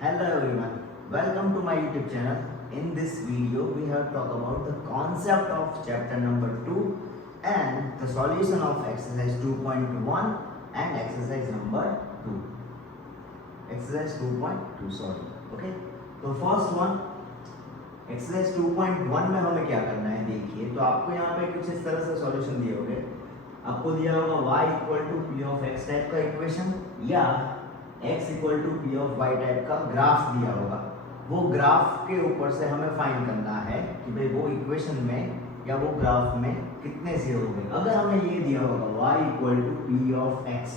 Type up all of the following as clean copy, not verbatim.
Hello everyone, welcome to my YouTube channel. In this video, we have talked about the concept of chapter number 2 and the solution of exercise 2.1 and exercise number 2. Exercise 2.2, sorry. Okay, तो first one exercise 2.1 में हमें क्या करना है देखिए। तो आपको यहाँ पे कुछ इस तरह से सॉल्यूशन दिए होंगे। आपको दिया होगा y equal to P of X type का इक्वेशन या x equal to P of Y type का ग्राफ दिया होगा। वो ग्राफ के ऊपर से हमें फाइंड करना है कि भाई वो इक्वेशन में या वो ग्राफ में कितने जीरो होंगे। अगर हमें ये दिया होगा y equal to P of X,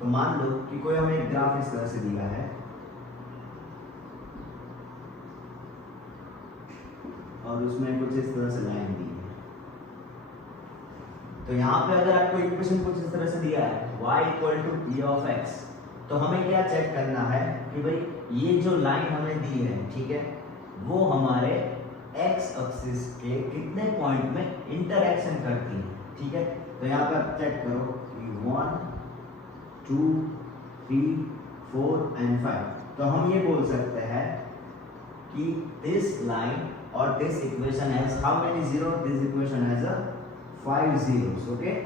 तो मान लो कि कोई हमें एक ग्राफ इस तरह से दिया है और उसमें कुछ इस तरह से लाइन दी है। तो यहाँ पे अगर आपको इक्वेशन कुछ इस तरह से दिया है y equal to P of X, तो हमें क्या चेक करना है कि भाई ये जो लाइन हमें दी है, ठीक है, वो हमारे x एक्सिस के कितने पॉइंट में इंटरएक्शन करती है। ठीक है, तो यहाँ पे आप चेक करो कि 1 2 3 4 एंड 5। तो हम ये बोल सकते हैं कि दिस लाइन और this equation has how many zero, this equation has a 5 zeros। Okay,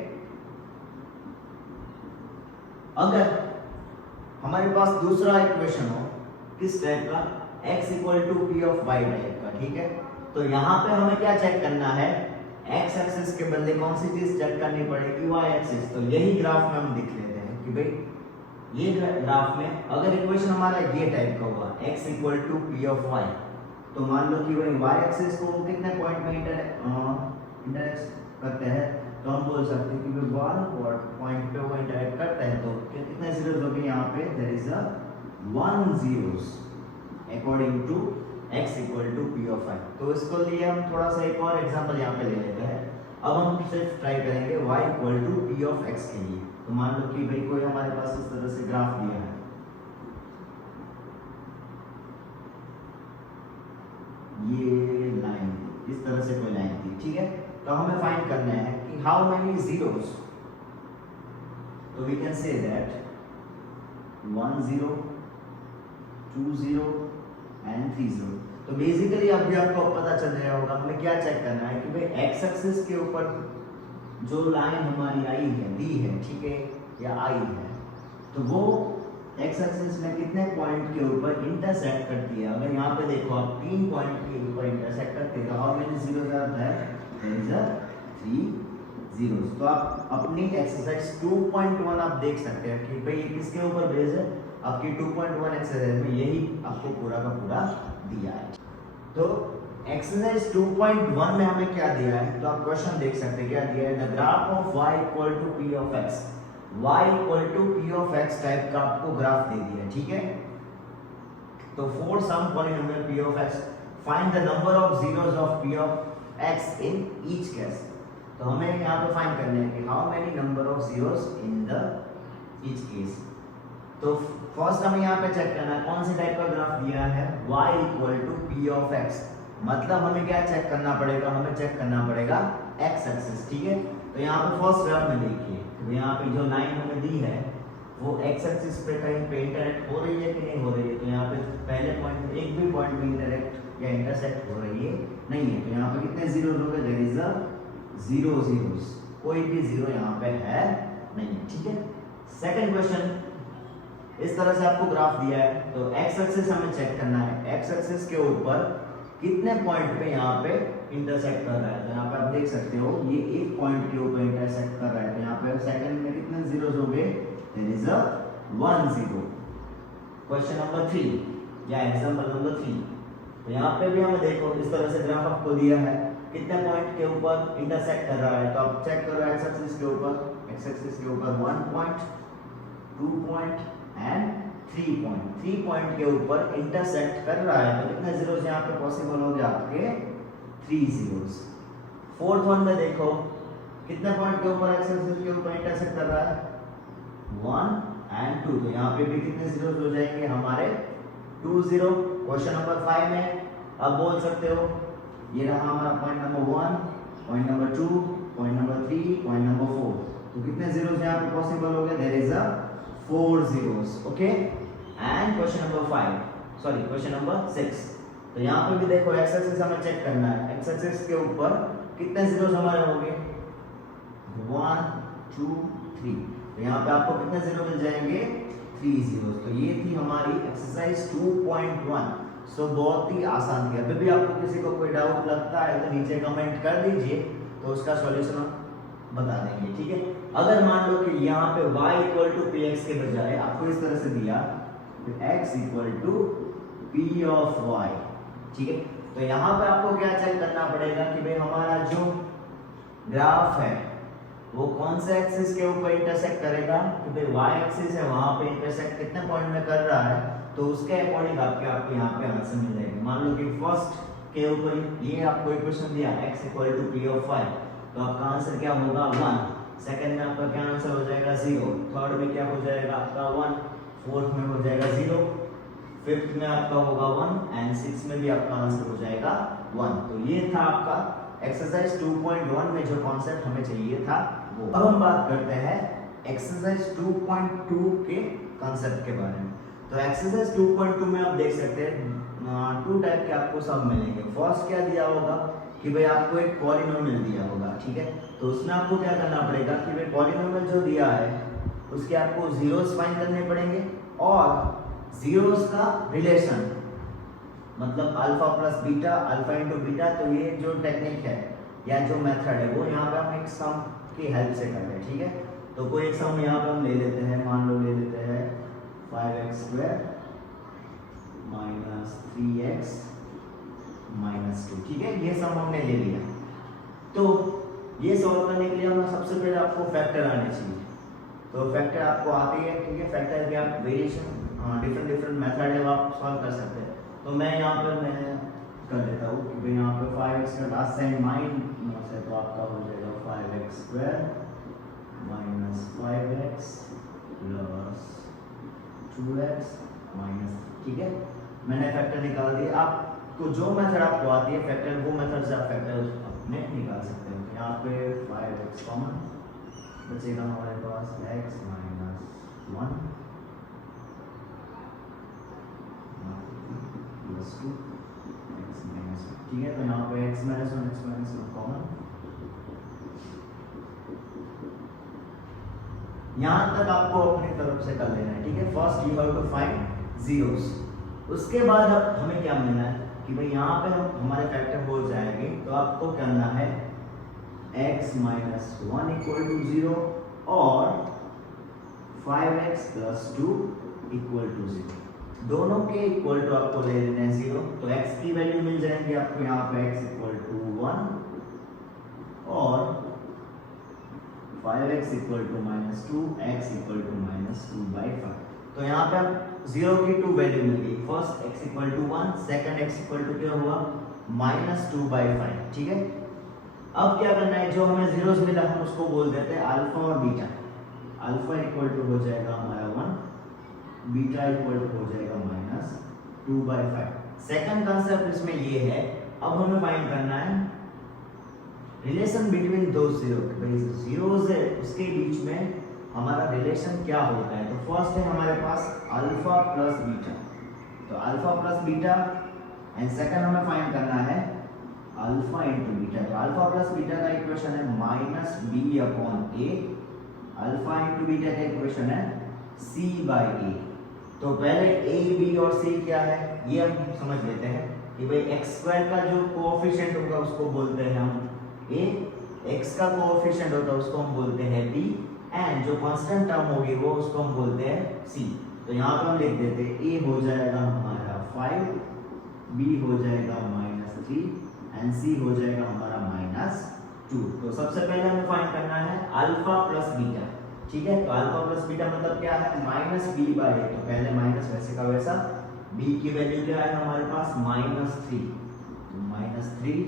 अगर हमारे पास दूसरा इक्वेशन हो किस टाइप का, x equal to P of Y type का, ठीक है, तो यहाँ पे हमें क्या चेक करना है, x एक्सिस के बदले कौन सी चीज चेक करनी पड़ेगी, y एक्सिस। तो यही ग्राफ में हम लिख लेते हैं कि भाई ये ग्राफ में अगर इक्वेशन हमारा ये टाइप का हुआ x equal to P of Y, तो मान लो कि भाई y एक्सिस को कितने पॉइंट में इंटरएक्ट करते हैं, तो हम बोल सकते हैं कि वन पॉइंट पे वो इंटरएक्ट करते हैं। तो कितने जीरोस हो गए यहाँ पे, there is a 1 zeros according to x equal to P of i. तो इसको लिए हम थोड़ा सा एक और एग्जांपल यहाँ पे ले लेते हैं। अब हम सिर्फ ट्राई करेंगे y equal to P of x के लिए। तो मान लो कि भाई कोई हमारे पास इस तरह से ग्राफ दिया है, ये लाइन इस तरह से कोई लाइन थी, ठीक है, तो हमें फाइंड करना है कि हाउ मेनी जीरोस। तो we can say that 1 0 2 0 and 3 0। तो बेसिकली अभी आपको पता चल रहा होगा हमें क्या चेक करना है कि भाई एक्स एक्सिस के ऊपर जो लाइन हमारी आई है, दी है, ठीक है, या आई है, तो वो एक्स एक्सिस में कितने पॉइंट के ऊपर इंटरसेक्ट करती है। अगर यहाँ पे देखो आप 3 पॉइंट के ऊपर इंटरसेक्ट करते हैं, तो how many zeros are there, there is a 3 zeros। तो आप अपनी एक्सरसाइज 2.1 आप देख सकते हैं कि भाई ये किसके ऊपर बेस्ड है, आपकी 2.1 एक्सरसाइज में यही आपको पूरा का पूरा दिया है। तो एक्सरसाइज 2.1 में हमें क्या दिया है, तो आप क्वेश्चन देख सकते हैं क्या दिया है, the graph of y equal to P of x, y equal to P of x type का आपको ग्राफ दे दिया है, ठीक है। तो for some polynomial p of x find the number of zeros of p of x in each case. तो हमें यहाँ पे फाइंड करना है कि how many number of zeros in the each case. तो फर्स्ट हमें यहाँ पे चेक करना है कौन सी टाइप का ग्राफ दिया है, y equal to P of x। मतलब हमें क्या चेक करना पड़ेगा, हमें चेक करना पड़ेगा x एक्सिस, ठीक है। तो यहाँ पे फर्स्ट ग्राफ में देखिए, तो यहाँ पे जो लाइन हमें दी है वो x एक्सिस पे कहीं पे इंटरसेक्ट हो रही है कि नहीं हो रही है। तो यहाँ पे पहले पॉइंट एक भी पॉइंट में इंटरसेक्ट या इंटरसेक्ट हो रही है नहीं है। तो यहाँ पे कितने जीरोस हो गए, देयर इज अ 0 zeros, कोई भी जीरो यहाँ पे है नहीं, ठीक है। सेकंड क्वेश्चन, इस तरह से आपको ग्राफ दिया है, तो x एक्सिस हमें चेक करना है, x एक्सिस के ऊपर कितने पॉइंट पे यहाँ पे इंटरसेक्ट कर रहा है। तो यहाँ पे आप देख सकते हो ये एक पॉइंट के ऊपर इंटरसेक्ट कर रहा है। तो यहाँ पे सेकंड में कितने जीरोस हो गए, there is a 1 0। Question number 3 या एग्जांपल नंबर 3, तो यहाँ पे भी हमें देखो इस तरह से ग्राफ आपको दिया है, कितने पॉइंट के ऊपर इंटरसेक्ट कर रहा है। तो आप चेक करो x एक्सिस के ऊपर, x एक्सिस के ऊपर 1 point 2 point and 3 point, 3 point के ऊपर इंटरसेक्ट कर रहा है। तो कितने जीरोस यहाँ पे पॉसिबल हो गए आपके, 3 zeros। फोर्थ वन में देखो कितने पॉइंट के ऊपर x एक्सिस के ऊपर इंटरसेक्ट कर रहा है, 1 एंड 2। तो यहाँ पे भी कितने जीरोस हो जाएंगे हमारे, 2 0। क्वेश्चन नंबर 5 में आप बोल सकते हो ये रहा हमारा point number 1, point number 2, point number 3, point number 4। तो कितने जीरोस यहाँ पे पॉसिबल हो गए, there is a 4 zeros। Okay, and question number 5, sorry question number 6। तो यहाँ पे भी देखो एक्स एक्सिस हमें चेक करना है, एक्स एक्सिस के ऊपर कितने जीरोस हमारे होंगे 1 2 3। तो यहाँ पे आपको कितने जीरो मिल जाएंगे 3 जीरोस। तो ये थी हमारी एक्सरसाइज 2.1। सो बहुत ही आसान थी। अभी भी आपको किसी को कोई डाउट लगता है तो नीचे कमेंट कर दीजिए, तो उसका सॉल्यूशन बता देंगे, ठीक है। अगर मान लो कि यहाँ पे y equal to P X के बजाय आपको इस तरह से दिया x equal to P of y, ठीक है। तो यहाँ पे आपको क्या चेक करना पड़ेगा कि भाई हमारा जो ग्राफ है वो कौन से एक्सिस के ऊपर इंटरसेक्ट करेगा, कि भाई y एक्सिस है वहां पे इंटरसेक्ट कितने पॉइंट में कर रहा है, तो उसके अकॉर्डिंग आपको यहाँ पे आंसर मिल जाएगा। मान लो कि फर्स्ट के ऊपर ये आपको इक्वेशन दिया x equal to P of y, तो आपका आंसर क्या होगा 1। सेकंड में आपका क्या आंसर हो जाएगा 0, थर्ड में क्या हो जाएगा आपका 1, फोर्थ में हो जाएगा 0, फिफ्थ में आपका होगा 1 एंड सिक्स में भी आपका आंसर हो जाएगा 1। तो ये था आपका एक्सरसाइज 2.1 में जो कॉन्सेप्ट हमें चाहिए था वो। अब हम बात करते हैं एक्सरसाइज 2.2 के कॉन्सेप्ट के बारे में। तो एक्सरसाइज 2.2 में आप देख सकते हैं 2 टाइप के आपको सब मिलेंगे। फर्स्ट क्या दिया होगा कि भाई आपको एक पॉलिनोमियल दिया होगा, ठीक है। तो उसमें आपको क्या करना पड़ेगा कि भाई पॉलिनोमियल जो दिया है उसके आपको जीरोस फाइंड करने पड़ेंगे और जीरोस का रिलेशन, मतलब alpha plus beta, alpha into beta. तो ये जो टेक्निक है या जो मेथड है वो यहाँ पे हम एक सम की हेल्प से करते हैं, ठीक है। तो कोई एक सम यहाँ पे हम ले लेते हैं, मान लो ले लेते हैं 5x² माइनस 3x माइनस 2, ठीक है। ये सम हमने ले लिया। तो ये सॉल्व करने के लिए हमें सबसे पहले आपको फैक्टर आने चाहिए। तो फैक्टर आपको आते ही है, ठीक है। फैक्टर के आप वेरिएशन डिफरेंट मेथड है वो आप सॉल्व कर सकते हैं। तो मैं यहाँ पर मैं कर लेता हूँ कि भाई यहाँ पे 5x का लास्ट साइन माइनस है, तो आपका हो जाएगा 5x² minus 5x plus 2x minus, ठीक है। मैंने फैक्टर निकाल दिया। आपको जो मेथड आपको आती है फैक्टर, वो मेथड से आप फैक्टर अपने निकाल सकते हो। यहाँ पे 5x कॉमन बचेगा हमारे पास x minus 1 plus 2 x minus 1, ठीक है। तो यहाँ पे x माइनस 1 कॉमन। यहाँ तक आपको अपनी तरफ से कर लेना है, ठीक है। First you have to find zeros. उसके बाद अब हमें क्या मिलना है कि भाई यहाँ पे हमारे फैक्टर हो जाएंगे, तो आपको करना है x माइनस 1 इक्वल टू 0 और 5x प्लस 2 इक्वल टू 0। दोनों के इक्वल टू आपको ले लेना है 0। तो x की वैल्यू मिल जाएंगी आपको यहाँ पे x इक्वल टू 1 और 5x equal to minus 2, x equal to minus 2/5। तो यहाँ पे आप 0 की 2 वैल्यू मिल गई। First x equal to 1, second x equal to क्या हुआ माइनस 2/5, ठीक है। अब क्या करना है, जो हमें जीरोस मिला हम उसको बोल देते हैं अल्फा और बीटा। अल्फा इक्वल टू हो जाएगा हमारा 1, बीटा इक्वल टू हो जाएगा माइनस 2/5। सेकंड कांसेप्ट इसमें ये है, अब हमें फाइंड करना है रिलेशन बिटवीन दो जीरो। भाई जीरोस है उसके बीच में हमारा रिलेशन क्या होता है। तो फर्स्ट है हमारे पास अल्फा प्लस बीटा। तो alpha plus beta and second हमें फाइंड करना है अल्फा इंटू बीटा। तो अल्फा प्लस बीटा का इक्वेशन है माइनस बी अपॉन ए, अल्फा इंटू बीटा का इक्वेशन है सी बाई ए। तो पहले ए बी और सी क्या है ये हम समझ लेते हैं कि भाई एक्स स्क्वायर का जो कोएफिशिएंट होगा उसको बोलते हैं हम ए, एक्स का कोएफिशिएंट होता है उसको हम बोलते हैं बी एंड जो कांस्टेंट टर्म होगी वो उसको हम बोलते हैं सी। तो यहाँ पर हम लिख देते हैं ए हो जाएगा हमारा 5, बी हो जाएगा माइनस 3 एंड सी हो जाएगा हमारा माइनस 2। तो सबसे पहले हमें फाइंड करना है अल्फा प्लस बीटा, ठीक है। तो अल्फा प्लस बीटा मतलब क्या है माइनस बी बाई ए। तो पहले माइनस वैसे का वैसा, बी की वैल्यू क्या है हमारे पास माइनस 3, तो माइनस 3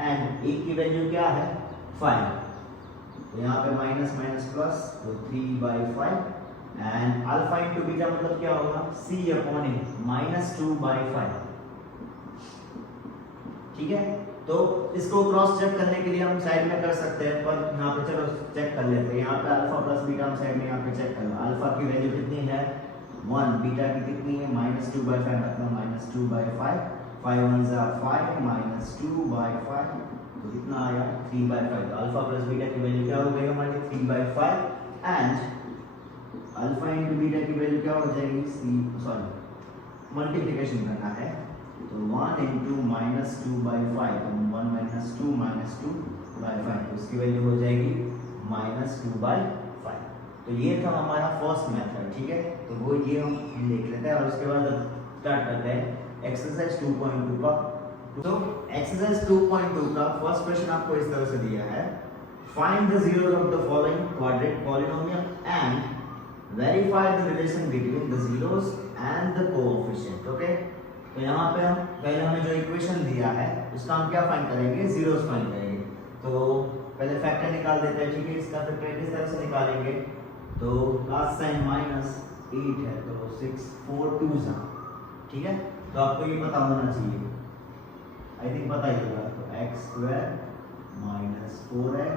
एंड ए की वैल्यू क्या है 5। तो यहाँ पे माइनस माइनस प्लस, तो 3/5 एंड अल्फा इंटू बीटा मतलब क्या होगा c अपॉन ए माइनस 2/5, ठीक है। तो इसको क्रॉस चेक करने के लिए हम साइड में कर सकते हैं, पर यहाँ पे चलो चेक कर लेते हैं। यहाँ पे अल्फा प्लस बीटा हम साइड में यहाँ पे चेक कर लो। अल्फा की वैल्यू कितनी है 1, बीटा की कितनी है माइनस -2/5 मतलब -2/5, 5 1 जा 5 -2/5 तो कितना आया 3/5। तो अल्फा प्लस बीटा की वैल्यू क्या हो गई हमारी 3/5 एंड अल्फा इंटू बीटा की वैल्यू क्या हो जाएगी मल्टीप्लिकेशन करना है तो 1 इंटू -2/5 तो 1 -2 -2/5 तो इसकी वैल्यू हो जाएगी -2/5। तो ये था हमारा फर्स्ट मेथड, ठीक है। तो वो ये हम देख लेते हैं और उसके बाद स्टार्ट करते हैं एक्सरसाइज 2.2 का। तो एक्सरसाइज 2.2 का फर्स्ट क्वेश्चन आपको इस तरह से दिया है, find the zeros of the following quadratic polynomial and verify the relation between the zeros and the coefficient. Okay, तो यहाँ पे हम पहले हमें जो इक्वेशन दिया है उसका हम क्या फाइंड करेंगे, जीरोस फाइंड करेंगे। तो पहले फैक्टर निकाल देते हैं, ठीक है। इसका फैक्टर किस तरह से निकालेंगे, तो लास्ट साइन -8 है तो 6 4 2 जा, ठीक है। तो आपको ये पता होना चाहिए, आई थिंक पता ही होगा। तो x² - 4x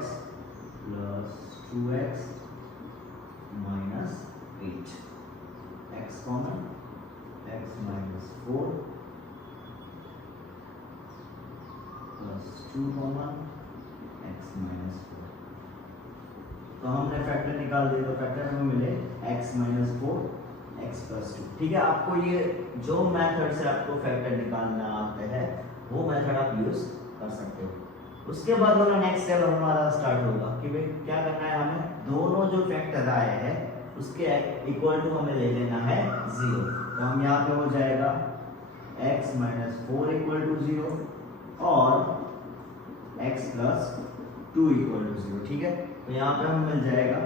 + 2x - 8 x common x - 4 + 2 common x - 4। तो हमने फैक्टर निकाल दिया तो फैक्टर हमें मिले x - 4 x + 2, ठीक है। आपको ये जो मेथड से आपको फैक्टर निकालना आता है वो मेथड आप यूज कर सकते हो। उसके बाद वाला नेक्स्ट स्टेप हमारा स्टार्ट होगा कि भाई क्या करना है, हमें दोनों जो फैक्टर आए हैं उसके इक्वल टू हमें ले लेना है 0। तो हम यहाँ पे हो जाएगा x - 4 = 0 और x + 2 = 0, ठीक है। तो यहाँ पे हमें मिल जाएगा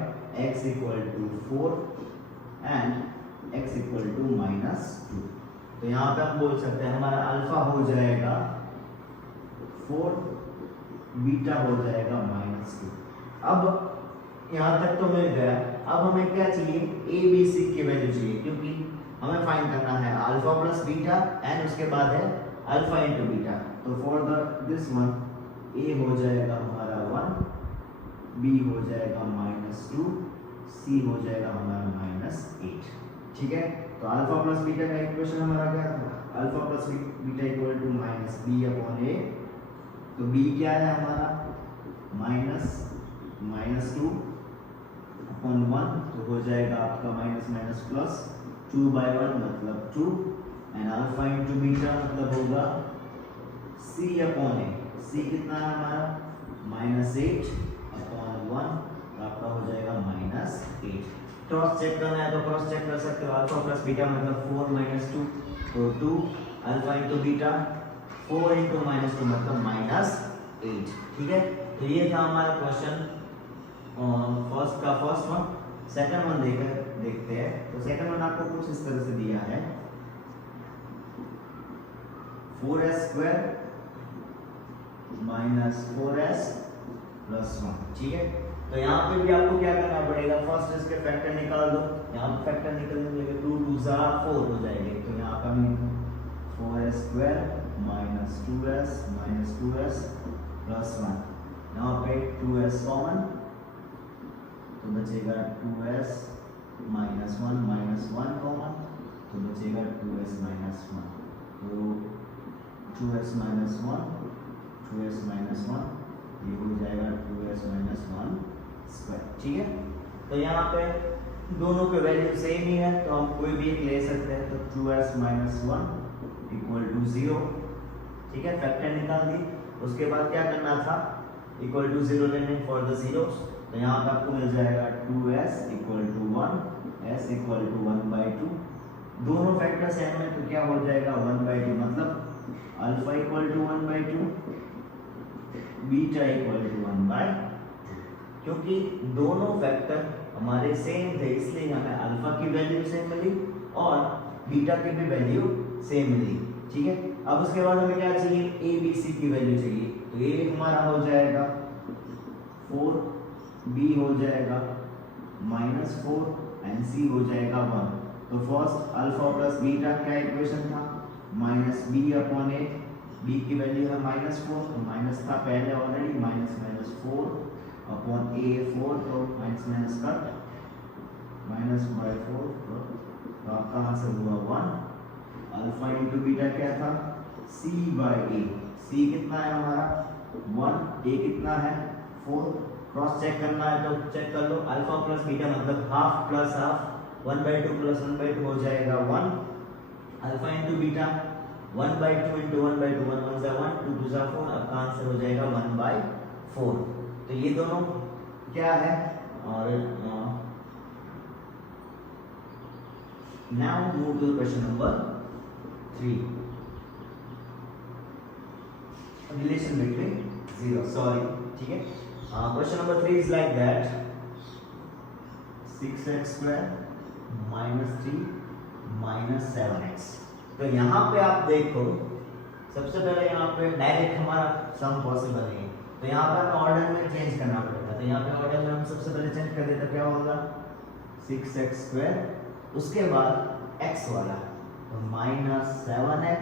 x = 4 एंड x = -2। तो यहाँ पे हम बोल सकते हैं हमारा अल्फा हो जाएगा 4, बीटा हो जाएगा -2। अब यहाँ तक तो मिल गया। अब हमें क्या चाहिए, a b c की वैल्यू चाहिए, क्योंकि हमें फाइंड करना है अल्फा प्लस बीटा एंड उसके बाद है अल्फा इंटू बीटा। तो फॉर दिस वन a हो जाएगा हमारा 1, b हो जाएगा -2, c हो जाएगा हमारा -8, ठीक है। तो अल्फा प्लस बीटा का इक्वेशन हमारा क्या था, alpha plus beta equal to -b/a। तो b क्या है हमारा -2/1 तो हो जाएगा आपका माइनस प्लस 2/1 मतलब 2 एंड अल्फा इंटू बीटा मतलब होगा c/a। c कितना है हमारा -8/1 तो आपका हो जाएगा -8। क्रॉस चेक करना है तो क्रॉस चेक कर सकते हो, अल्फा प्लस बीटा मतलब 4 - 2 तो 2 अल्फा इंटू बीटा 4 इंटू -2 मतलब -8, ठीक है। तो ये था हमारा क्वेश्चन फर्स्ट का फर्स्ट वन। सेकंड वन देखते हैं। तो सेकंड वन आपको कुछ इस तरह से दिया है, 4s² - 4s + 1, ठीक है। तो यहाँ पे भी आपको क्या करना पड़ेगा, फर्स्ट इसके फैक्टर निकाल दो। यहाँ पे फैक्टर निकलने के लिए 2 2 जा 4 हो जाएंगे। तो यहाँ पर हम 4s² - 2s - 2s + 1, यहाँ पे 2s कॉमन तो बचेगा 2s - 1 कॉमन तो बचेगा 2s - 1। तो 2s - 1 2s - 1 ये हो जाएगा 2s - 1 स्क्वायर, ठीक है। तो यहाँ पे दोनों के वैल्यू सेम ही है तो हम कोई भी एक ले सकते हैं। तो 2s - 1 = 0, ठीक है। फैक्टर निकाल दी। उसके बाद क्या करना था, इक्वल टू 0 लेने फॉर द जीरोस। तो यहाँ पे आपको मिल जाएगा 2s = 1 s = 1/2। दोनों फैक्टर सेम है तो क्या हो जाएगा 1/2 मतलब अल्फा = 1/2 बीटा = 1/2। क्योंकि दोनों फैक्टर हमारे सेम थे इसलिए हमें अल्फा की वैल्यू सेम मिली और बीटा की भी वैल्यू सेम मिली, ठीक है। अब उसके बाद हमें क्या चाहिए, a b c की वैल्यू चाहिए। तो a हमारा हो जाएगा 4, b हो जाएगा -4 एंड c हो जाएगा 1। तो फर्स्ट अल्फा प्लस बीटा क्या इक्वेशन था, -b/a। b की वैल्यू है -4 तो माइनस था पहले ऑलरेडी, -4/a 4 तो माइनस कट -/4 तो आपका आंसर हुआ 1। अल्फा इंटू बीटा क्या था, c बाई ए। c कितना है हमारा 1, a कितना है 4। क्रॉस चेक करना है तो चेक कर लो, अल्फा प्लस बीटा मतलब हाफ प्लस हाफ, 1/2 प्लस 1/2 हो जाएगा 1। अल्फा इंटू बीटा 1/2 इंटू 1/2, 1 1 जा 1, 2 2 जा 4, आपका आंसर हो जाएगा 1/4। तो ये दोनों क्या है, और now move to question number 3, relation between zero, sorry, ठीक है। Question number 3 is like that 6x square minus 3 minus 7x। तो यहाँ पे आप देखो, सबसे पहले यहाँ पे डायरेक्ट हमारा सम पॉसिबल नहीं है, तो यहाँ पे हमें ऑर्डर में चेंज करना पड़ेगा। तो यहाँ पे ऑर्डर में हम सबसे पहले चेंज कर देते, क्या होगा 6x स्क्वायर, उसके बाद x वाला, तो माइनस 7x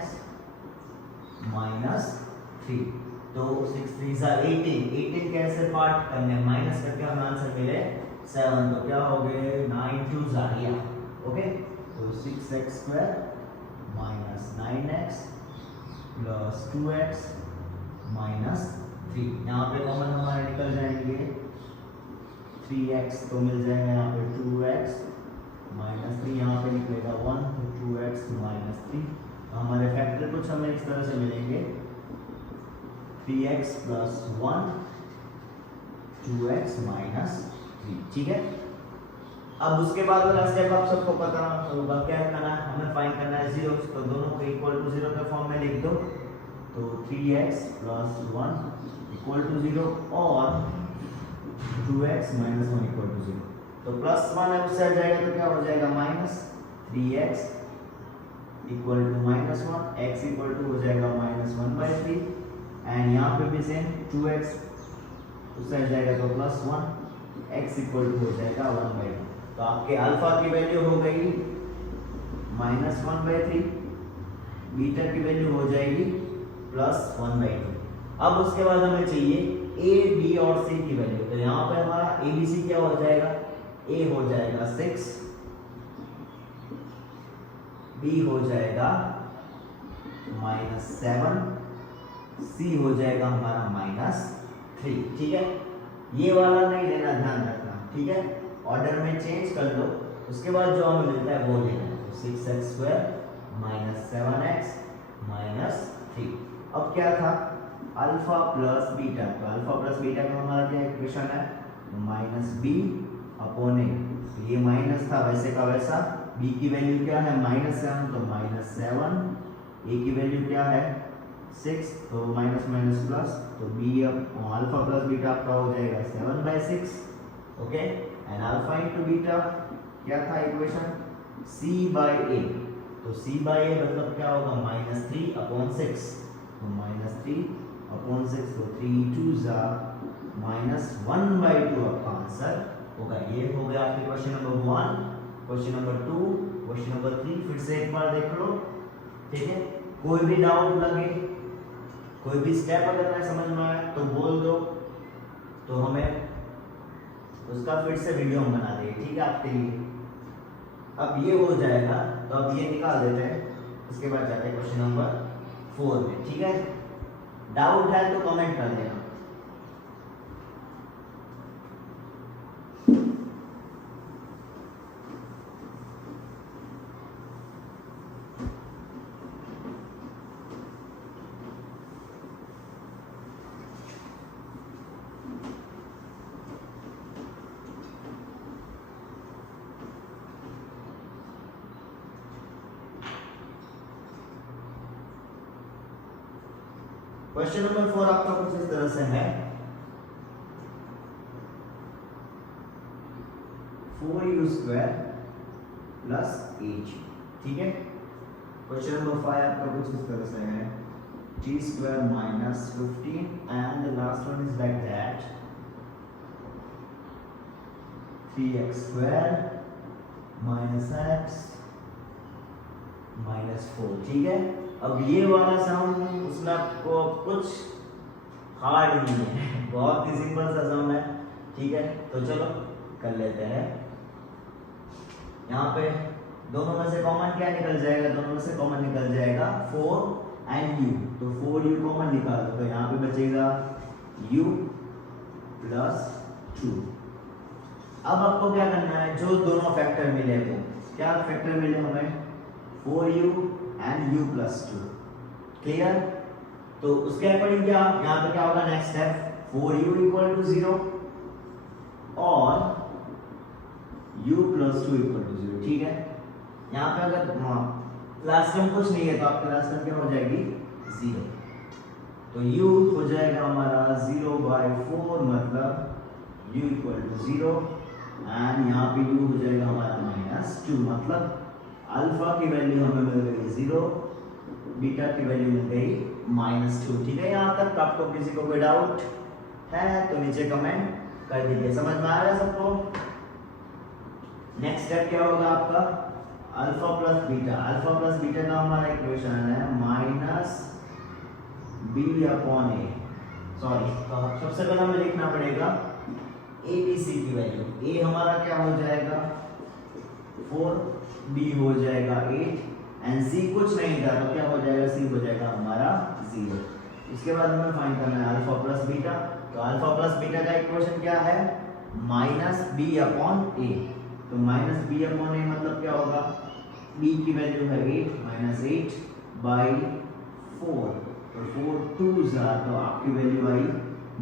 माइनस 3, तो 6 3 18, 18 कैसे पार्ट करने, माइनस करके हमें आंसर मिले 7, तो क्या हो गए 9 2 या, ओके। तो 6x square minus 9x plus 2x minus 3, यहाँ पे कॉमन हमारे निकल जाएंगे 3x, तो मिल जाएगा यहाँ पे 2x माइनस 3, यहाँ पे निकलेगा 1, तो 2x माइनस 3। हमारे फैक्टर कुछ हमें इस तरह से मिलेंगे 3x प्लस 1 2x माइनस 3, ठीक है। अब उसके बाद वाला स्टेप आप सबको पता होगा, क्या करना है, हमें फाइंड करना है जीरो, तो दोनों को इक्वल टू जीरो के फॉर्म में लिख दो, तो 3x प्लस 1 इक्वल टू 0 और 2x माइनस 1 इक्वल टू 0, तो प्लस 1 है उससे हट जाएगा, तो क्या हो जाएगा minus 3x equal to minus 1, x equal to हो जाएगा माइनस 1/3, एंड यहाँ पे भी सेम 2x उससे हट जाएगा तो प्लस 1, x इक्वल टू हो जाएगा 1/2। तो आपके अल्फा की वैल्यू हो गई माइनस 1/3, बीटा की वैल्यू हो जाएगी प्लस 1/2। अब उसके बाद हमें चाहिए a b और c की वैल्यू, तो यहाँ पे हमारा a b c क्या हो जाएगा, a हो जाएगा 6, b हो जाएगा माइनस 7, c हो जाएगा हमारा माइनस 3, ठीक है। ये वाला नहीं लेना, ध्यान रखना, ठीक है। ऑर्डर में चेंज कर लो, उसके बाद जो हमें मिलता है वो लेना है, तो 6x square minus 7x minus 3। अब क्या था अल्फा प्लस बीटा, तो अल्फा प्लस बीटा का हमारा क्या इक्वेशन है, माइनस बी अपॉन ए, तो ये माइनस था वैसे का वैसा, b की वैल्यू क्या है माइनस 7, तो माइनस 7, a की वैल्यू क्या है 6, तो माइनस माइनस प्लस, तो b अब अल्फा प्लस बीटा आपका हो जाएगा 7/6, okay. And alpha into beta क्या था इक्वेशन c बाई a, तो c बाई a मतलब क्या होगा माइनस 3 अपॉन 6, तो माइनस 3 अपॉन 6, तो 3 2 जा माइनस 1/2 आपका आंसर होगा। ये हो गया आपके question number 1, question number 2, question number 3, फिर से एक बार देख लो, ठीक है। कोई भी डाउट लगे, कोई भी स्टेप अगर मैं समझ में आए तो बोल दो, तो हमें उसका फिर से वीडियो हम बना देंगे, ठीक है आपके लिए। अब ये हो जाएगा, तो अब ये निकाल देते हैं, उसके बाद जाते हैं क्वेश्चन नंबर 4 में, ठीक है। डाउट है तो कमेंट कर देना। क्वेश्चन नंबर 4 आपका कुछ इस तरह से है, 4u स्क्वायर प्लस 8, ठीक है। क्वेश्चन नंबर 5 आपका कुछ इस तरह से है, t square minus 15, and the last one is like that 3x square minus x minus 4, ठीक है। अब ये वाला सम उसमें आपको कुछ हार्ड नहीं है, बहुत ही सिंपल सा सम है, ठीक है। तो चलो कर लेते हैं। यहाँ पे दोनों में से कॉमन क्या निकल जाएगा, दोनों में से कॉमन निकल जाएगा 4 एंड u, तो 4u कॉमन निकाल दो, तो यहाँ पे बचेगा u प्लस 2। अब आपको क्या करना है, जो दोनों फैक्टर मिले वो क्या फैक्टर मिले हमें, 4u and u plus 2, clear. तो उसके अकॉर्डिंग क्या यहाँ पे क्या होगा, next step 4u equal to 0 और u प्लस 2 इक्वल टू 0, ठीक है। यहाँ पे अगर लास्ट टर्म कुछ नहीं है तो आपकी लास्ट टर्म क्या हो जाएगी 0, तो u हो जाएगा हमारा 0/4, मतलब u इक्वल टू 0 एंड यहाँ पे u हो जाएगा हमारा -2, मतलब अल्फा की वैल्यू हमें मिल गई 0, बीटा की वैल्यू मिल गई -2, ठीक है। यहाँ तक आपको किसी को कोई डाउट है तो नीचे कमेंट कर दीजिए, समझ में आ रहा है सबको। नेक्स्ट स्टेप क्या होगा आपका, alpha plus beta, alpha plus beta का हमारा इक्वेशन है -b/a, सॉरी, तो सबसे पहले हमें लिखना पड़ेगा abc की वैल्यू, a हमारा क्या हो जाएगा 4, b हो जाएगा 8 एंड c कुछ नहीं था तो क्या हो जाएगा, c हो जाएगा हमारा 0। उसके बाद हमें फाइंड करना है अल्फा प्लस बीटा, तो अल्फा प्लस बीटा का इक्वेशन क्या है -b/a, तो -b/a मतलब क्या होगा, b की वैल्यू है 8 -8/4, तो 4 2 तो आपकी वैल्यू आई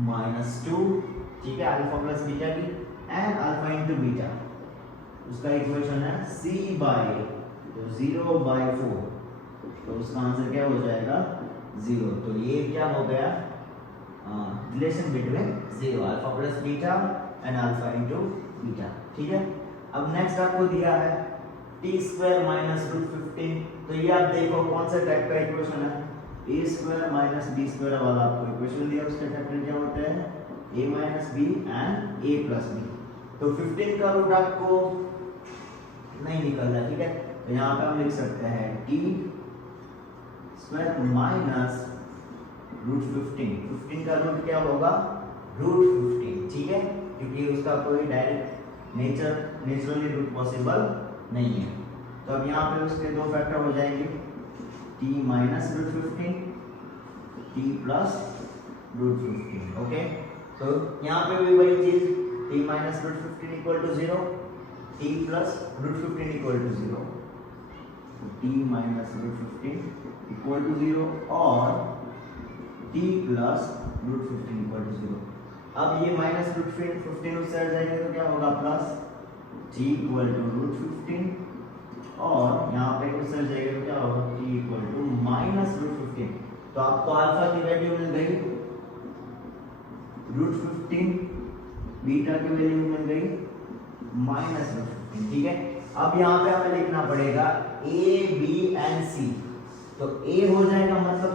-2, ठीक है। अल्फा प्लस बीटा की एंड अल्फा इनटू बीटा, उसका इक्वेशन है c/a, तो 0/4, तो उसका आंसर क्या हो जाएगा 0। तो ये क्या हो गया, relation between 0 alpha plus beta and alpha into beta, ठीक है। अब नेक्स्ट आपको दिया है t² -√15, तो ये आप देखो कौन सा टाइप का इक्वेशन है, a² - b² वाला आपको इक्वेशन दिया, उसके फैक्टर क्या होते हैं a - b and a + b, तो 15 का रूट आपको नहीं निकल रहा, ठीक है। तो यहाँ पे हम लिख सकते हैं t² -√15, 15 का रूट क्या होगा √15, ठीक है, क्योंकि उसका कोई डायरेक्ट नेचुरली रूट पॉसिबल नहीं है। तो अब यहाँ पे उसके दो फैक्टर हो जाएंगे, t -√15, t + √15, ओके। तो यहाँ पे भी वही चीज, t -√15 = 0, t + √15 = 0, t -√15 = 0 और t + √15 = 0। अब ये -√15 उससे हट जाएंगे तो क्या होगा प्लस t = √15 और यहाँ पे उससे हट जाएगा तो क्या होगा t = -√15, तो आपको अल्फा की वैल्यू मिल गई √15, बीटा की वैल्यू मिल गई -√15, ठीक है। अब यहाँ पे हमें लिखना पड़ेगा a b एंड c, तो a हो जाएगा मतलब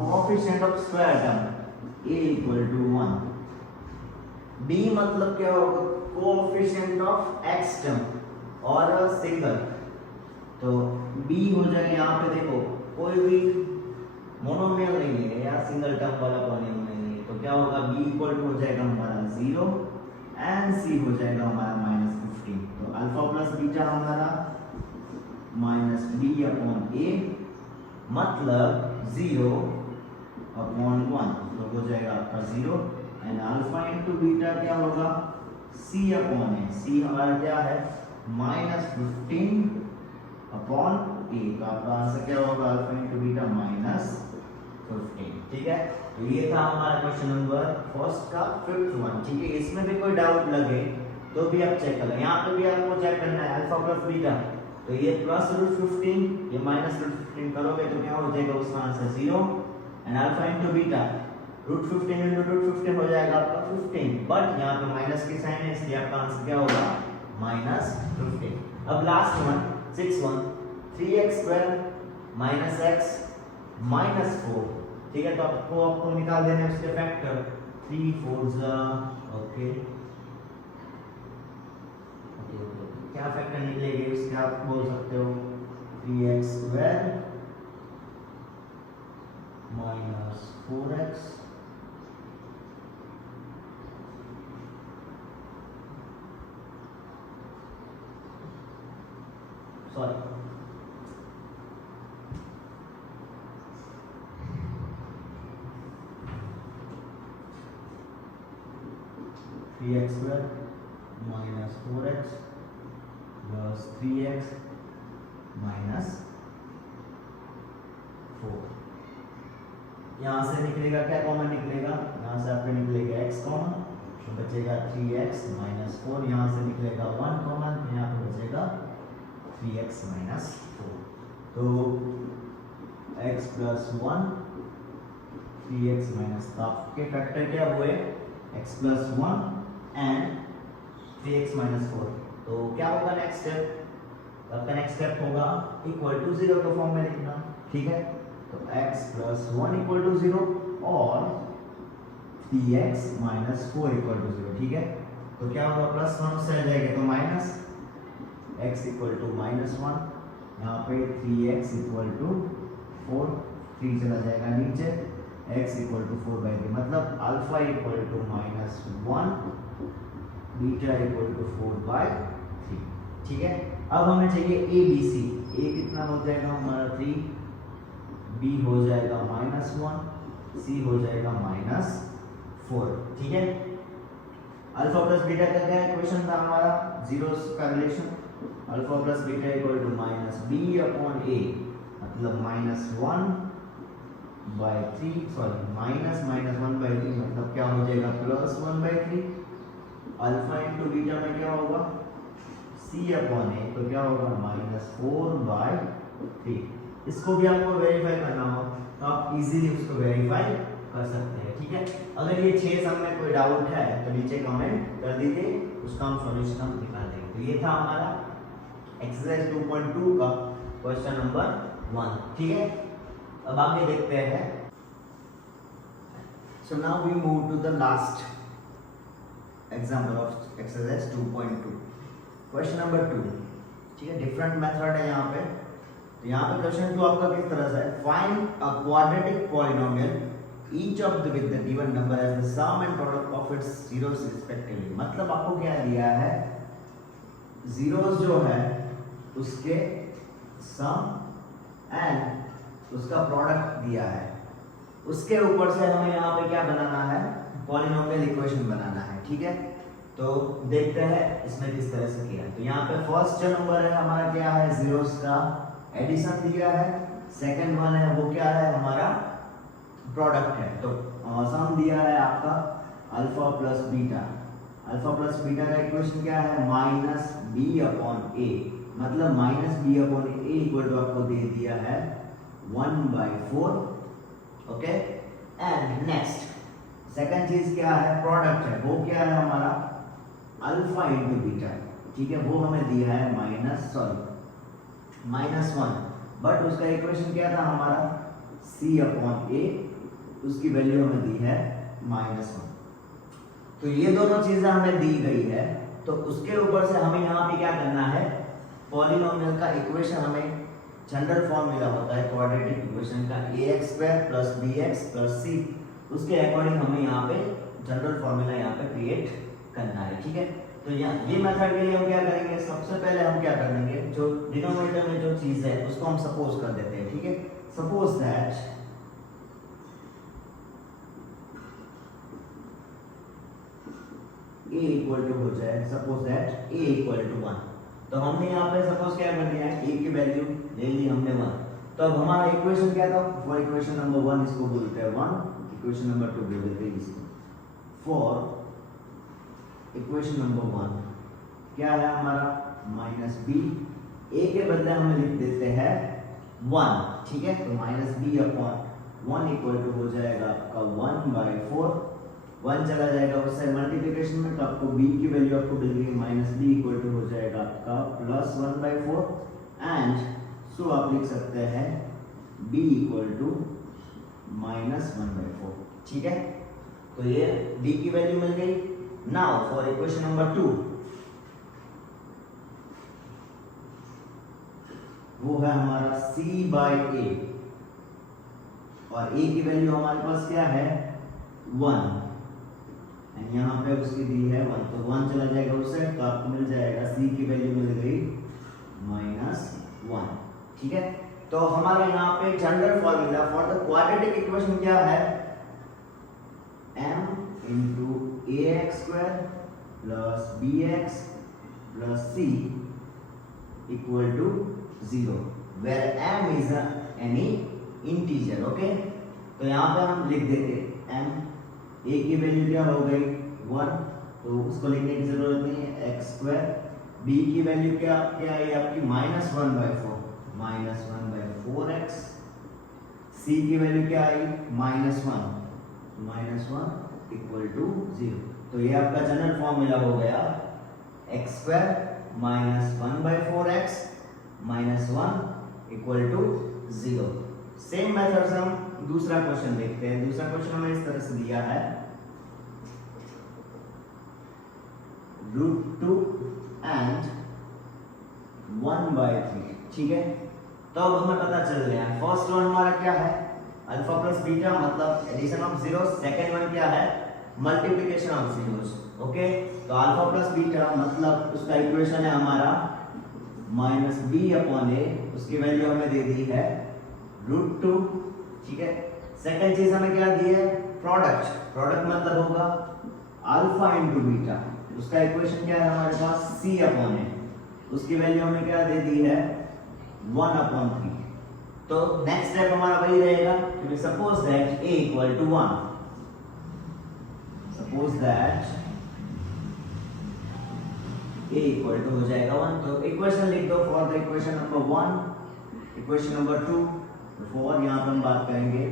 coefficient of square term a = 1, b मतलब क्या होगा कोएफिशिएंट ऑफ x टर्म और सिंगल, तो b हो जाएगा, यहाँ पे देखो कोई भी मोनोमियल नहीं है या सिंगल टर्म वाला पॉलिनोमियल नहीं है, तो क्या होगा b = हो जाएगा हमारा 0 एंड c हो जाएगा हमारा -15, तो अल्फा प्लस बीटा हमारा -b/a मतलब 0/1, तो हो जाएगा आपका 0 एंड अल्फा इनटू बीटा क्या होगा c/a, c हमारा क्या है -15/a, तो आपका आंसर क्या होगा अल्फा इनटू बीटा -15, ठीक है। तो ये था हमारा क्वेश्चन नंबर फर्स्ट का 5th वन, ठीक है। इसमें भी कोई डाउट लगे तो भी आप चेक कर लें, यहाँ पे भी आपको चेक करना है अल्फा प्लस बीटा, तो ये +√15 ये -√15 करोगे तो क्या हो जाएगा उसका answer 0 and alpha into beta √15 × √15 हो जाएगा आपका 15, बट यहाँ पे माइनस की साइन है इसलिए आपका आंसर क्या होगा -15। अब last one 6th one 3x² - x -4, ठीक है। तो आपको निकाल देने उसके फैक्टर 3 4 ओके, क्या फैक्टर निकलेंगे उसके आप बोल सकते हो 3x² - 4x sorry 3x square minus 4x plus 3x minus 4। यहाँ से निकलेगा क्या कॉमन निकलेगा, यहाँ से आपका निकलेगा x कॉमन, तो बचेगा 3x minus 4, यहाँ से निकलेगा 1 कॉमन, तो यहाँ पे बचेगा 3x minus 4। तो x plus 1 3x minus, तो आपके फैक्टर क्या हुए x plus 1 and 3x minus 4। तो क्या होगा नेक्स्ट स्टेप, आपका नेक्स्ट स्टेप होगा इक्वल टू 0 के फॉर्म में लिखना, ठीक है। तो x plus 1 इक्वल टू 0 और 3x minus 4 इक्वल टू 0, ठीक है। तो क्या होगा प्लस 1 उससे आ जाएगा तो minus x equal to minus 1, यहाँ पे 3x इक्वल टू 4, 3 चला जाएगा नीचे, x इक्वल टू 4/3, मतलब alpha equal to minus 1, beta equal to 4/3, ठीक है। अब हमें चाहिए a b c, a कितना हो जाएगा हमारा 3, b हो जाएगा -1, c हो जाएगा -4, ठीक है। अल्फा प्लस बीटा का क्या इक्वेशन था हमारा, जीरोस का relation, alpha plus beta equal to -b/a, मतलब -1/3, सॉरी -1/3, मतलब क्या हो जाएगा +1/3। अल्फा इंटू बीटा में क्या होगा c/a, तो क्या होगा -4/3। इसको भी आपको वेरीफाई करना हो तो आप इजीली उसको वेरीफाई कर सकते हैं, ठीक है। अगर ये 6 सम में कोई डाउट है तो नीचे कमेंट कर दीजिए, उसका हम सॉल्यूशन हम निकाल देंगे। तो ये था हमारा एक्सरसाइज 2.2 का क्वेश्चन नंबर 1, ठीक है। अब आगे देखते हैं। So now we move to the last example of exercise 2.2, question number 2, ठीक है। डिफरेंट मेथड है यहाँ पे। तो यहाँ पे क्वेश्चन 2 आपका किस तरह से है, find a quadratic polynomial each of the with the given number as the sum and product of its zeros respectively. मतलब आपको क्या दिया है, जीरोस जो है उसके सम एंड उसका प्रोडक्ट दिया है, उसके ऊपर से हमें यहाँ पे क्या बनाना है, पॉलिनोमियल इक्वेशन बनाना है, ठीक है। तो देखते हैं इसमें किस तरह से किया। तो यहाँ पे फर्स्ट जो नंबर है हमारा क्या है, जीरोस का एडिशन दिया है, सेकंड वन है वो क्या है हमारा प्रोडक्ट है। तो सम दिया है आपका alpha plus beta, alpha plus beta का इक्वेशन क्या है -b/a, मतलब -b/a इक्वल टू आपको दे दिया है 1/4, ओके। एंड नेक्स्ट सेकंड चीज क्या है, प्रोडक्ट है, वो क्या है हमारा अल्फा इंटू बीटा, ठीक है। वो हमें दिया है -1, बट उसका इक्वेशन क्या था हमारा c/a, उसकी वैल्यू हमें दी है -1। तो ये दोनों चीजें हमें दी गई है, तो उसके ऊपर से हमें यहाँ पे क्या करना है, पॉलिनोमियल का इक्वेशन हमें जनरल फॉर्मूला होता है क्वाड्रेटिक इक्वेशन का ax² + bx + c, उसके अकॉर्डिंग हमें यहाँ पे जनरल फॉर्मूला यहाँ पे क्रिएट करना है, ठीक है। तो यहाँ ये मेथड के लिए हम क्या करेंगे, सबसे पहले हम क्या करेंगे, जो डिनोमिनेटर में जो चीज है उसको हम सपोज कर देते हैं, ठीक है। Suppose that a equal to हो जाए, suppose that a equal to 1। तो हमने यहाँ पे सपोज क्या कर दिया, a की वैल्यू ले ली हमने 1। तो अब हमारा इक्वेशन क्या था, फॉर इक्वेशन नंबर 1 इसको बोलते हैं 1, इक्वेशन नंबर 2 बोलते हैं इसको। फॉर इक्वेशन नंबर 1 क्या है हमारा -b, a के बदले हमें लिख देते हैं 1, ठीक है। तो -b/1 इक्वल टू हो जाएगा आपका 1/4, 1 चला जाएगा उस साइड मल्टीप्लिकेशन में, तो आपको b की वैल्यू आपको मिल गई -b इक्वल टू हो जाएगा आपका +1/4, एंड सो आप लिख सकते हैं b इक्वल टू -1/4, ठीक है। तो ये b की वैल्यू मिल गई। नाउ फॉर इक्वेशन नंबर 2, वो है हमारा c/a, और a की वैल्यू हमारे पास क्या है 1, एंड यहाँ पे उसकी दी है 1, तो 1 चला जाएगा उस साइड, तो आपको मिल जाएगा c की वैल्यू मिल गई 1, ठीक है। तो हमारा यहाँ पे general formula for the quadratic equation क्या है, m into ax square plus bx plus c equal to 0, where m is any integer, okay. तो यहाँ पे हम लिख देते m, a की वैल्यू क्या हो गई 1, तो उसको लिखने की जरूरत नहीं है, x स्क्वायर, b की वैल्यू क्या क्या आई आपकी -1/4, -1/4x, c की वैल्यू क्या आई -1 इक्वल टू 0। तो ये आपका जनरल फॉर्मूला हो गया x square -1/4x -1 equal to 0। Same method से हम दूसरा क्वेश्चन देखते हैं। दूसरा क्वेश्चन हमें इस तरह से दिया है √2 and 1/3, ठीक है। तो अब हमें पता चल गया फर्स्ट वन हमारा क्या है अल्फा प्लस बीटा, मतलब addition of zero. Second one क्या है मल्टीप्लिकेशन ऑफ जीरोस, ओके। तो अल्फा प्लस बीटा मतलब उसका इक्वेशन है हमारा -b/a, उसकी वैल्यू हमें दे दी है √2, ठीक है। सेकंड चीज हमें क्या दी है प्रोडक्ट मतलब होगा अल्फा इंटू बीटा, उसका इक्वेशन क्या है हमारे पास c/a, उसकी वैल्यू हमें क्या दे दी है 1/3। तो नेक्स्ट स्टेप हमारा वही रहेगा कि suppose that a equal to 1, suppose that a equal to हो जाएगा 1। तो इक्वेशन लिख दो for the equation number 1, equation number 2, for यहाँ पे हम बात करेंगे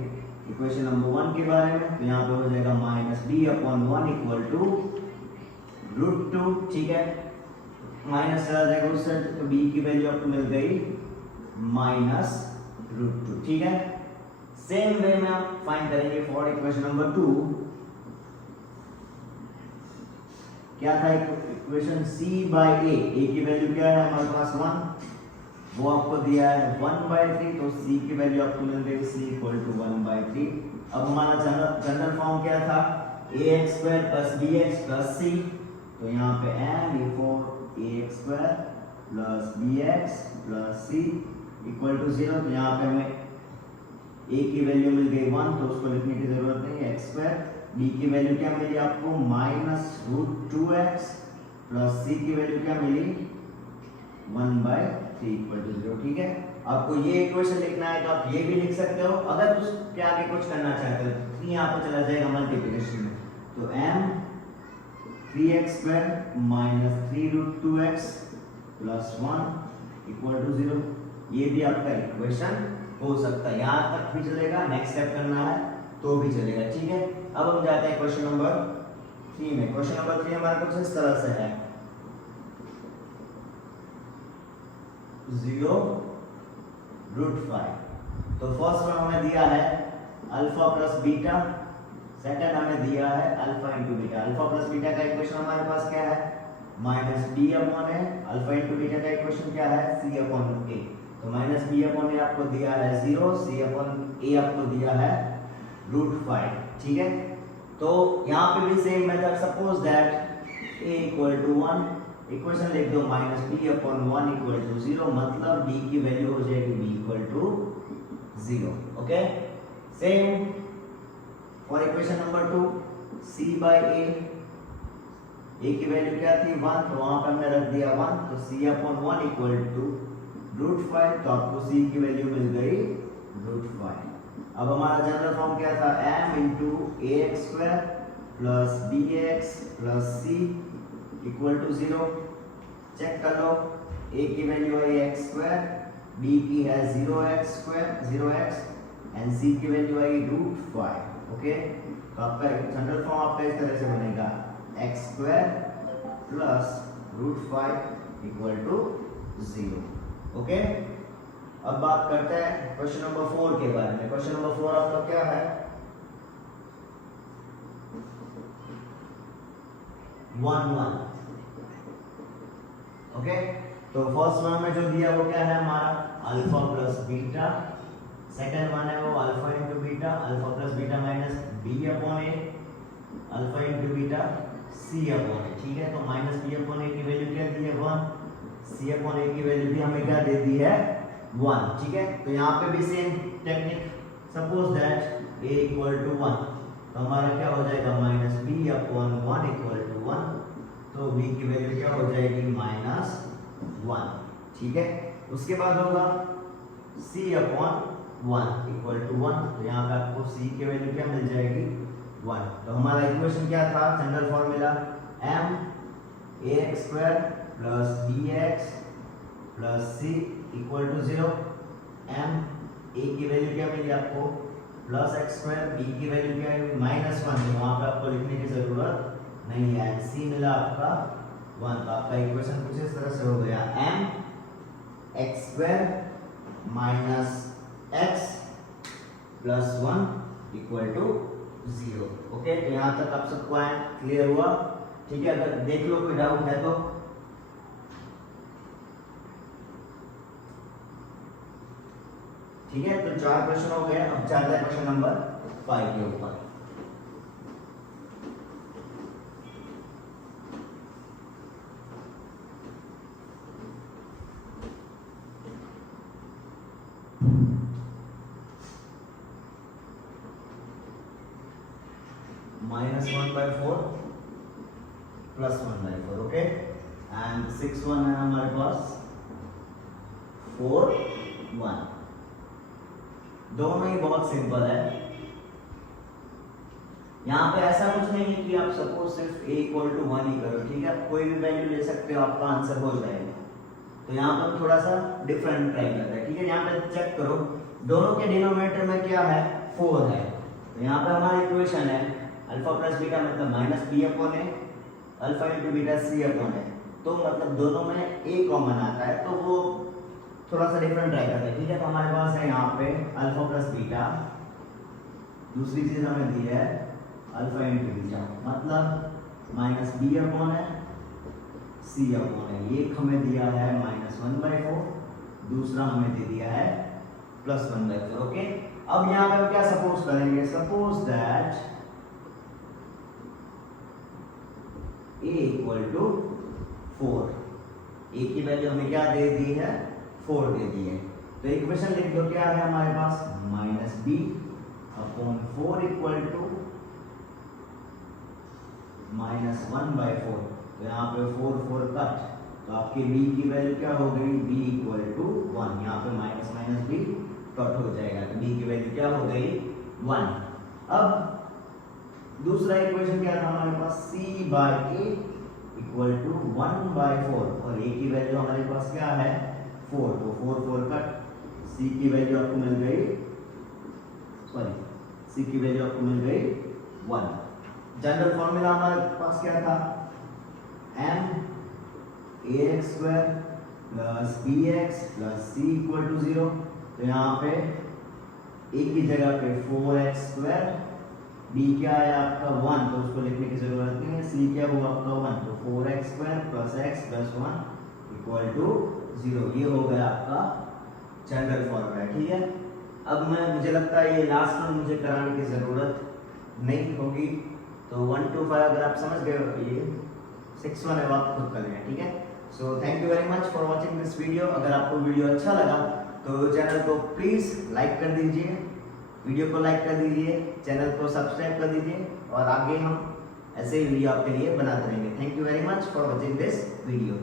इक्वेशन नंबर 1 के बारे में। तो यहाँ पे हो जाएगा -b/1 इक्वल टू √2, ठीक है। माइनस चला जाएगा उस साइड, तो b की वैल्यू आपको मिल गई -√2, ठीक है। सेम वे में आप फाइंड करेंगे फॉर इक्वेशन नंबर 2, क्या था इक्वेशन c/a, a की वैल्यू क्या है हमारे पास 1, वो आपको दिया है 1/3, तो c की वैल्यू आपको मिल गई c इक्वल टू 1/3। अब हमारा जनरल फॉर्म क्या था ax square plus bx plus c, तो यहाँ पे m for ax square plus bx plus c equal to 0। तो यहाँ पे हमें a की वैल्यू मिल गई 1, तो उसको लिखने की जरूरत नहीं है, x स्क्वायर। b की वैल्यू क्या मिली आपको -√2x प्लस c की वैल्यू क्या मिली 1/3 इक्वल टू 0, ठीक है। आपको ये इक्वेशन लिखना है तो आप ये भी लिख सकते हो, अगर उसके आगे कुछ करना चाहते हो तो यहाँ पे चला जाएगा मल्टीप्लिकेशन में, तो m 3x square -3√2x plus 1 equal to 0, ये भी आपका इक्वेशन हो सकता है। यहाँ तक भी चलेगा, नेक्स्ट स्टेप करना है तो भी चलेगा, ठीक है। अब हम जाते हैं क्वेश्चन नंबर 3 में। क्वेश्चन नंबर 3 हमारा कुछ इस तरह से है 0√5। तो फर्स्ट वन हमें दिया है अल्फा प्लस बीटा, सेकंड हमें दिया है alpha into beta. Alpha plus beta का इक्वेशन हमारे पास क्या है -b/a, अल्फा इंटू बीटा का इक्वेशन क्या है c/a। तो -b/a आपको दिया है 0, c/a आपको दिया है √5, ठीक है। तो यहाँ पे भी same method, suppose that a equal to 1, equation लिख दो -b/1 इक्वल टू 0, मतलब b की वैल्यू हो जाएगी b equal to 0, okay. Same for equation number 2, c/a, a की वैल्यू क्या थी 1, तो वहां पे हमने रख दिया 1, तो c/1 इक्वल टू √5, तो आपको c की वैल्यू मिल गई √5। अब हमारा जनरल फॉर्म क्या था m into ax square plus bx plus c equal to 0। Check कर लो, a की वैल्यू है x स्क्वायर, b की है 0x square 0x and c की वैल्यू है √5, ओके। तो आपका जनरल फॉर्म आपका इस तरह से बनेगा x square plus √5 equal to 0, okay. अब बात करते हैं क्वेश्चन नंबर 4 के बारे में। क्वेश्चन नंबर 4 आपका क्या है 1/1, ओके। तो फर्स्ट वन में जो दिया वो क्या है हमारा alpha plus beta, second one है वो alpha into beta, alpha plus beta minus b/a, alpha into beta c/a, ठीक है। तो -b/a की वैल्यू क्या दी है 1, c/a की वैल्यू भी हमें क्या दे दी है 1, ठीक है। तो यहाँ पे भी same technique, suppose that a equal to 1, तो हमारा क्या हो जाएगा minus b upon 1 equal to 1, तो b की वैल्यू क्या हो जाएगी माइनस 1, ठीक है। उसके बाद होगा c अपॉन 1 इक्वल टू 1, तो यहाँ पे आपको c की वैल्यू क्या मिल जाएगी 1। तो हमारा इक्वेशन क्या था, general formula m ax square plus bx plus c equal to 0। m a की वैल्यू क्या मिली आपको प्लस एक्स स्क्वायर, b की वैल्यू क्या है माइनस 1, तो वहाँ पे आपको लिखने की जरूरत नहीं है। c मिला आपका 1, तो आपका इक्वेशन कुछ इस तरह से हो गया m x square minus x plus 1 equal to 0। Okay, तो यहाँ तक आप सबको क्लियर हुआ, ठीक है। अगर देख लो कोई डाउट है तो। ठीक है, तो 4 क्वेश्चन हो गए, अब चलता है क्वेश्चन नंबर 5 के ऊपर। -1/4 प्लस 1/4, ओके। एंड 6 1 है हमारे पास 4 1, दोनों ही बहुत सिंपल है। यहाँ पे ऐसा कुछ नहीं है कि आप सपोज सिर्फ a इक्वल टू 1 ही करो, ठीक है। आप कोई भी वैल्यू ले सकते हो, आपका आंसर हो जाएगा। तो यहाँ पर थोड़ा सा डिफरेंट ट्राई करते हैं, ठीक है। यहाँ पे चेक करो, दोनों के डिनोमिनेटर में क्या है 4 है, तो यहाँ पे हमारा इक्वेशन है अल्फा प्लस बीटा मतलब माइनस बी अपॉन ए, अल्फा इंटू बीटा सी अपॉन ए, तो मतलब दोनों में a कॉमन आता है, तो वो थोड़ा सा डिफरेंट ट्राई करते हैं, ठीक है। तो हमारे पास है यहाँ पे अल्फा प्लस बीटा, दूसरी चीज हमें दी है अल्फा इंटू बीटा मतलब माइनस बी अपॉन है सी अपॉन है। एक हमें दिया है -1/4, दूसरा हमें दे दिया है +1/4, ओके। अब यहाँ पे हम क्या सपोज करेंगे, suppose that a equal to 4, a की वैल्यू हमें क्या दे दी है 4 दे दी है, तो इक्वेशन लिख दो, क्या है हमारे पास -b अपॉन 4 इक्वल टू -1/4, तो यहाँ पे 4 4 कट, तो आपके b की वैल्यू क्या हो गई b इक्वल टू 1, यहाँ पे माइनस माइनस b कट हो जाएगा, तो b की वैल्यू क्या हो गई 1। अब दूसरा इक्वेशन क्या था हमारे पास c by a equal to 1/4, और a की वैल्यू हमारे पास क्या है 4, तो 4 4 कट, c की वैल्यू आपको मिल गई, सॉरी c की वैल्यू आपको मिल गई 1। जनरल फॉर्मूला हमारे पास क्या था m ax square plus bx plus c equal to 0, तो यहाँ पे a की जगह पे 4x स्क्वायर, b क्या है आपका 1, तो उसको लिखने की जरूरत नहीं है, c क्या हुआ आपका 1, तो 4x square plus x plus 1 equal to 0, ये हो गया आपका जनरल फॉर्मूला, ठीक है। अब मुझे लगता है ये लास्ट में मुझे कराने की जरूरत नहीं होगी, तो 1 to 5 अगर आप समझ गए हो, ये 6 1 है वो आप खुद कर लेना, ठीक है। So thank you very much for watching this video. अगर आपको वीडियो अच्छा लगा तो चैनल को प्लीज़ लाइक कर दीजिए, वीडियो को लाइक कर दीजिए, चैनल को सब्सक्राइब कर दीजिए, और आगे हम ऐसे ही वीडियो आपके लिए बनाते रहेंगे। Thank you very much for watching this video.